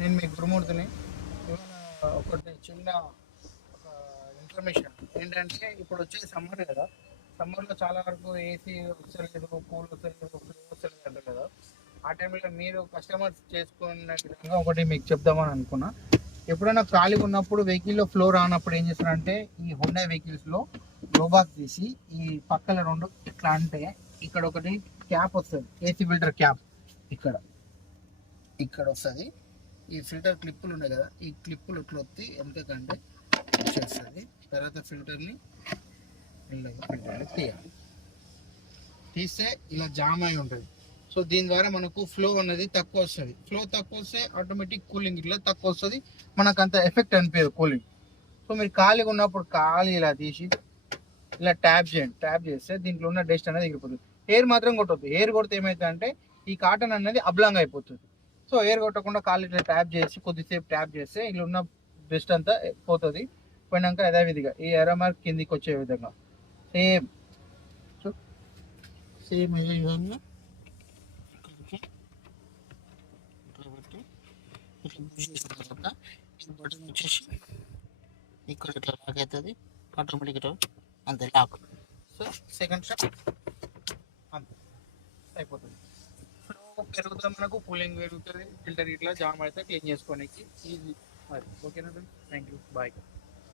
నేను మీ గురుమూర్తిని. ఇవాళ ఒకటి చిన్న ఒక ఇన్ఫర్మేషన్ ఏంటంటే, ఇప్పుడు వచ్చే సమ్మర్ కదా. సమ్మర్లో చాలా వరకు ఏసీ వస్తలేదు, కూల్ వస్తలేదు, ఫ్లో వస్తలేదు అంటారు కదా. ఆ టైంలో మీరు కస్టమర్స్ చేసుకున్న విధంగా ఒకటి మీకు చెప్దామని అనుకున్నా. ఎప్పుడైనా ఖాళీగా ఉన్నప్పుడు వెహికల్లో ఫ్లో రానప్పుడు ఏం చేస్తారంటే, ఈ హుండా వెహికల్స్లో గ్లోబాక్ తీసి ఈ పక్కన రెండు ఇట్లా అంటే ఇక్కడ ఒకటి క్యాప్ వస్తుంది, ఏసీ ఫిల్టర్ క్యాప్. ఇక్కడ ఇక్కడ వస్తుంది. ఈ ఫిల్టర్ క్లిప్పులు ఉన్నాయి కదా, ఈ క్లిప్పులు ఇట్లా వచ్చి ఎంతకంటే వచ్చేస్తుంది. తర్వాత ఫిల్టర్ని ఫిల్టర్ని తీయాలి. తీస్తే ఇలా జామ్ అయి ఉంటుంది. సో దీని ద్వారా మనకు ఫ్లో అనేది తక్కువ వస్తుంది. ఫ్లో తక్కువ వస్తే ఆటోమేటిక్ కూలింగ్ ఇట్లా తక్కువ వస్తుంది, మనకు అంత ఎఫెక్ట్ అనిపించదు కూలింగ్. సో మీరు ఖాళీగా ఉన్నప్పుడు ఖాళీ ఇలా తీసి ఇలా ట్యాప్ చేయండి. ట్యాప్ చేస్తే దీంట్లో ఉన్న డస్ట్ అనేది ఎగిరిపోతుంది. ఎయిర్ మాత్రం కొట్టద్దు. ఎయిర్ కొడితే ఏమవుతుంది అంటే ఈ కాటన్ అనేది అబ్లాంగ్ అయిపోతుంది. సో ఎయిర్ కొట్టకుండా ఖాళీ ఇట్లా ట్యాప్ చేసి కొద్దిసేపు ట్యాప్ చేస్తే ఇలా ఉన్న డస్ట్ అంతా పోతుంది. పోయినాక యథావిధిగా ఈ ఎర్రమార్క్ కిందికి వచ్చే విధంగా సేమ్ సేమ్ ఇదే విధంగా ఇట్లా పుష్ చేసిన తర్వాత ఈ బటన్ వచ్చేసి ఇక్కడ ఇట్లా లాక్ అవుతుంది ఆటోమేటిక్గా. అంతే లాక్. సో సెకండ్ స్టెప్ అంతే అయిపోతుంది. ఫ్లో పెరుగుతుంది, మనకు కూలింగ్ పెరుగుతుంది, ఫిల్టర్ ఇట్లా జామ్ అయితే క్లీన్ చేసుకోనికి ఈజీ. అది ఓకేనా. Thank you, bye.